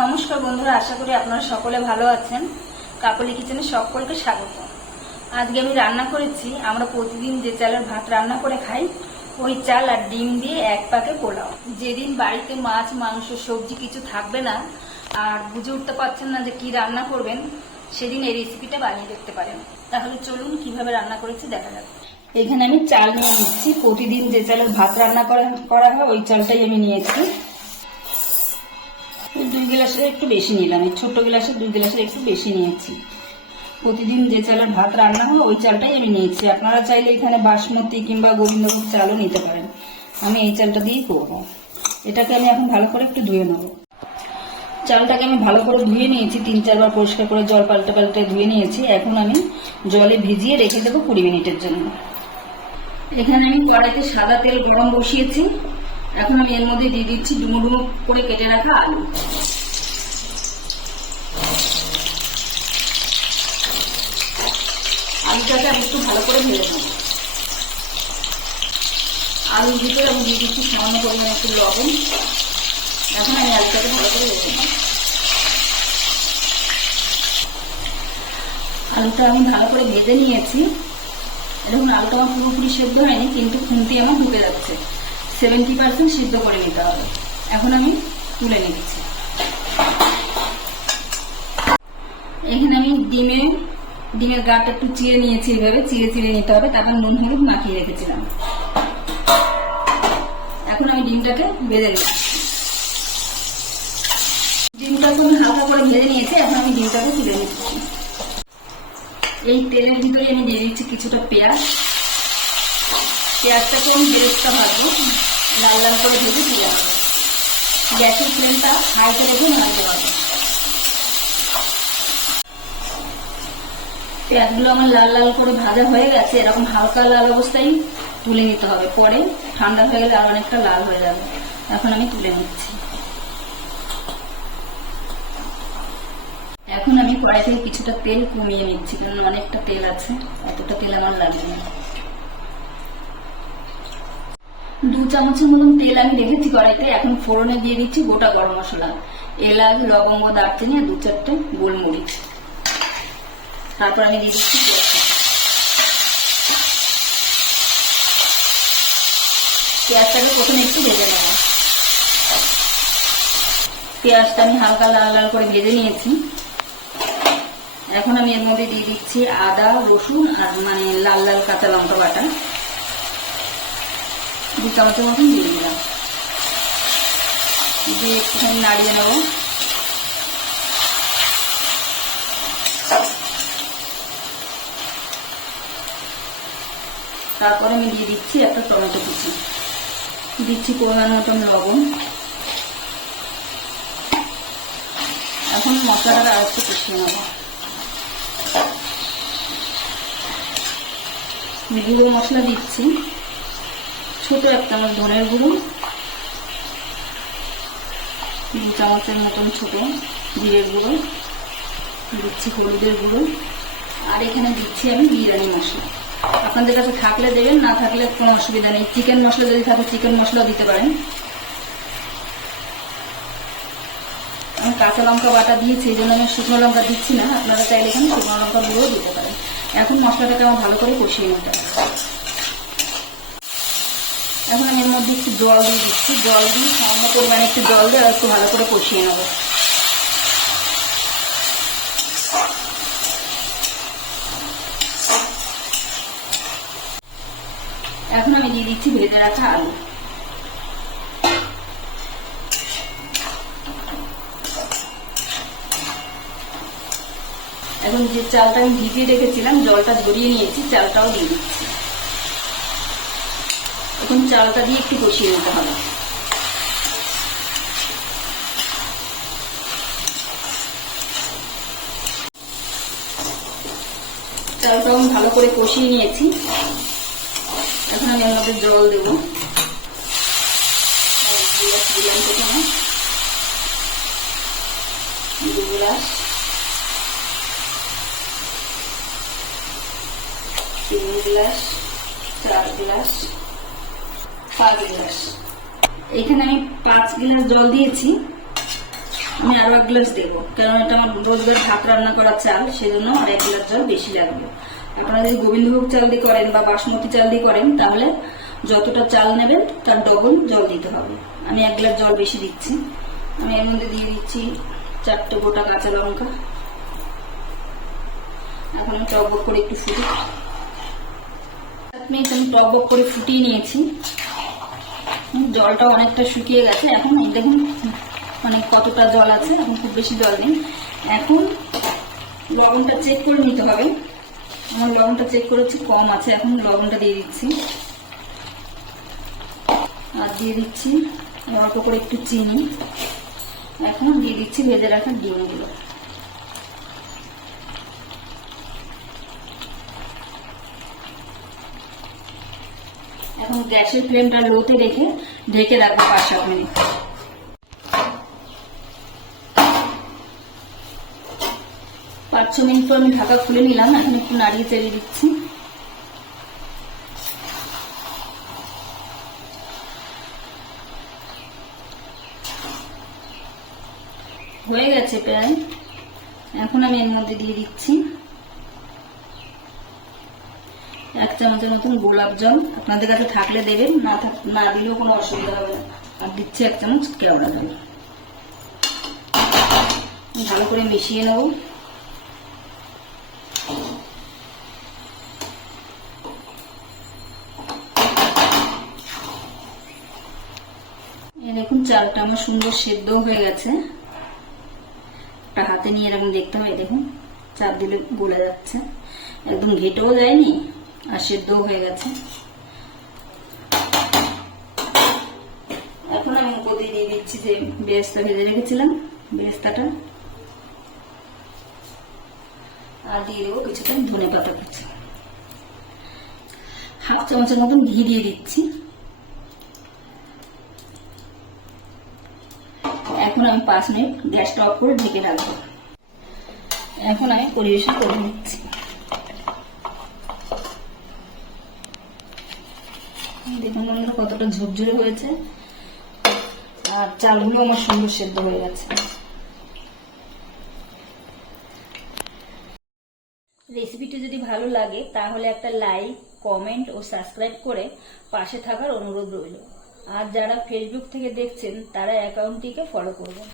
নমস্কার বন্ধুরা, আশা করি আপনারা সকলে ভালো আছেন। কাকলি কিচেনে সকলকে স্বাগত। আজকে আমি রান্না করেছি, আমরা প্রতিদিন যে চালের ভাত রান্না করে খাই ওই চাল আর ডিম দিয়ে এক পাকে পোলাও। যেদিন বাড়িতে মাছ মাংস সবজি কিছু থাকবে না আর বুঝে উঠতে পারছেন না যে কি রান্না করবেন, সেদিন এই রেসিপিটা বানিয়ে দেখতে পারেন। তাহলে চলুন কিভাবে রান্না করেছি দেখা যাক। এখানে আমি চাল নিয়ে নিচ্ছি, প্রতিদিন যে চালের ভাত রান্না করা হয় ওই চালটাই আমি নিয়েছি। 2 গ্লাসের একটু বেশি নিলাম, এই ছোট গ্লাসের 2 গ্লাসের একটু বেশি নিয়েছি। প্রতিদিন যে চালের ভাত রান্না হয় ওই চালটাই আমি নিয়েছি। আপনারা চাইলে এখানে বাসমতি কিংবা গোবিন্দভোগ চালও নিতে পারেন। আমি এই চালটা দিয়েই করবো। এটাকে আমি এখন ভালো করে একটু ধুয়ে নেব। চালটাকে আমি ভালো করে ধুয়ে নিয়েছি, 3-4 বার পরিষ্কার করে জল পাল্টে ধুয়ে নিয়েছি। এখন আমি জলে ভিজিয়ে রেখে দেবো 20 মিনিটের জন্য। এখানে আমি কড়াইতে সাদা তেল গরম বসিয়েছি। এখন আমি এর মধ্যে দিয়ে দিচ্ছি ডুমো ডুমো করে কেটে রাখা আলু। আলুটাকে আমি একটু ভালো করে ভেজে নেব। আলুর ভিতরে আমি দিয়ে দিচ্ছি সামান্য পরিমাণে একটু লবণ। এখন আমি আলুটাকে ভালো করে ভেজে নেব। আলুটা আমি ভালো করে ভেজে নিয়েছি। দেখুন আলুটা আমার পুরোপুরি সেদ্ধ হয়নি, কিন্তু খুন্তি আমার ঢুকে যাচ্ছে। 70% সিদ্ধ করে নিতে হবে। এখন আমি তুলে নিচ্ছি। এখানে আমি ডিমের গাটা একটু চিড়ে নিয়েছি, এইভাবে চিড়ে নিতে হবে। তারপর নুন হলুদ মাখিয়ে রেখেছিলাম। এখন আমি ডিমটাকে ভেজে নিচ্ছি। ডিমটাকে আমি হালকা করে ভেজে নিয়েছি। এখন আমি ডিমটাকে তুলে নিচ্ছি। এই তেলের ভিতরে আমি দিয়ে দিচ্ছি কিছুটা পেঁয়াজ। পেঁয়াজটাকে আমি বেরেস্তা ভাজবো, লাল লাল করে ভেজে তুলে নেবো। গ্যাসের ফ্লেমটা হাইতে রেখে ভাজতে হবে। পেঁয়াজগুলো আমার লাল লাল করে ভাজা হয়ে গেছে। এরকম হালকা লাল অবস্থায় তুলে নিতে হবে, পরে ঠান্ডা হয়ে গেলে আর অনেকটা লাল হয়ে যাবে। এখন আমি তুলে নিচ্ছি। এখন আমি কড়াই থেকে কিছুটা তেল কমিয়ে নিচ্ছি, কারণ অনেকটা তেল আছে, এতটা তেল আমার লাগবে না। 2 চামচের মতন তেল আমি রেখেছি কড়াইতে। এখন ফোড়নে দিয়ে দিচ্ছি গোটা গরম মশলা, এলাচ, লবঙ্গ, দারচিনি আর 2-4টে গোলমরিচ। তারপর আমি দিয়ে দিচ্ছি পেঁয়াজটাকে প্রথমে একটু ভেজে নেব। পেঁয়াজটা আমি হালকা লাল লাল করে ভেজে নিয়েছি। এখন আমি এর মধ্যে দিয়ে দিচ্ছি আদা, রসুন আর লাল লাল কাঁচা লঙ্কা বাটা। 2 চামচের মতন দিয়ে দিলাম। দিয়ে একটুখানি নাড়িয়ে নেব। তারপরে আমি দিয়ে দিচ্ছি একটা টমেটো কুচি, দিচ্ছি পরিমাণ মতন লবণ। এখন মশলাটা আর একটু কষিয়ে নেব। গুঁড়ো মশলা দিচ্ছি, ছোট 1 চামচ ধনের গুঁড়ো, 3 চামচের মতন ছোট জিরের গুঁড়ো, দিচ্ছি হলুদের গুঁড়ো, আর এখানে দিচ্ছি আমি বিরিয়ানি মশলা। আপনাদের কাছে থাকলে দেবেন, না থাকলে কোনো অসুবিধা নেই। চিকেন মশলা যদি থাকে চিকেন মশলাও দিতে পারেন। আমি কাঁচা লঙ্কা বাটা দিয়েছি, এই জন্য আমি শুকনো লঙ্কা দিচ্ছি না। আপনারা চাইলে এখানে শুকনো লঙ্কা গুঁড়ো দিতে পারেন। এখন মশলাটাকে আমার ভালো করে কষিয়ে নিতে হবে। এখন আমি এর মধ্যে একটু জল দিয়ে দিচ্ছি। জল দিয়ে সামান্য পরিমাণে একটু জল দিয়ে একটু ভালো করে কষিয়ে নেব। এখন আমি দিয়ে দিচ্ছি ভেজে রাখা আলু। এখন যে চালটা আমি ভিজিয়ে রেখেছিলাম, জলটা ঝরিয়ে নিয়েছি, চালটাও দিয়ে দিচ্ছি। এখন চালটা দিয়ে একটু কষিয়ে নিতে হবে। চালটাও আমি ভালো করে কষিয়ে নিয়েছি। এখন আমি এর মধ্যে জল দেবো। 2 গ্লাস, 3 গ্লাস, 4 গ্লাস, 5 গ্লাস। এখানে আমি 5 গ্লাস জল দিয়েছি। আমি আরো 1 গ্লাস দেবো, কারণ এটা আমার রোজগার ভাত রান্না করা চাল, সেজন্য আর 1 গ্লাস জল বেশি লাগবে। আপনারা যদি গোবিন্দভোগ চাল দিয়ে করেন বা বাসমতি চাল দিয়ে করেন, তাহলে যতটা চাল নেবেন তার ডবল জল দিতে হবে। আমি 1 গ্লাস জল বেশি দিচ্ছি। আমি এর মধ্যে দিয়ে দিচ্ছি 4টে গোটা কাঁচা লঙ্কা। এখন আমি টক করে একটু ফুটিয়ে, 7 মিনিট আমি টক করে ফুটিয়ে নিয়েছি। জলটা অনেকটা শুকিয়ে গেছে। এখন দেখুন মানে কতটা জল আছে, এখন খুব বেশি জল নেই। এখন লবণটা চেক করে নিতে হবে। আমার লবণটা চেক করেছি, কম আছে। এখন লবণটা দিয়ে দিচ্ছি, আর দিয়ে দিচ্ছি অল্প করে একটু চিনি। এখন দিয়ে দিচ্ছি ভেজে রাখা ডিমগুলো। এখন গ্যাসের ফ্লেমটা লোতে রেখে ঢেকে রাখবো 5-7 মিনিট। 5-6 মিনিট পর আমি ঢাকা খুলে নিলাম। এখন একটু নাড়িয়ে চেড়ে দিচ্ছি। হয়ে গেছে প্রায়। এখন আমি এর মধ্যে দিয়ে দিচ্ছি 1 চামচের মতন গোলাপ জল। আপনাদের কাছে থাকলে দেবেন, না দিলেও কোনো অসুবিধা হবে না। আর দিচ্ছি 1 চামচ কেওড়া জল। ভালো করে মিশিয়ে নেব। দেখুন চালটা আমার সুন্দর সেদ্ধ হয়ে গেছে। একটা হাতে নিয়ে এরকম দেখতে হবে। দেখুন চাল দিলে গলে যাচ্ছে, একদম ঘেটেও যায়নি আর সেদ্ধও হয়ে গেছে। এখন আমি উপর দিয়ে দিচ্ছি যে বেরেস্তা ভেজে রেখেছিলাম, বেরেস্তাটা, আর দিয়ে দেবো কিছুটা ধনেপাতা কুচি। 1/2 চামচের মতন ঘি দিয়ে দিচ্ছি। এখন আমি 5 মিনিট গ্যাসটা অফ করে ঢেকে রাখবো। এখন আমি পরিবেশন করে নিচ্ছি। দেখুন বন্ধুরা কতটা ঝুরঝুরে হয়েছে, আর চালগুলো আমার সুন্দর সেদ্ধ হয়ে গেছে। রেসিপিটি যদি ভালো লাগে তাহলে একটা লাইক, কমেন্ট ও সাবস্ক্রাইব করে পাশে থাকার অনুরোধ রইল। আর যারা ফেসবুক থেকে দেখছেন তারা অ্যাকাউন্টটিকে ফলো করবেন।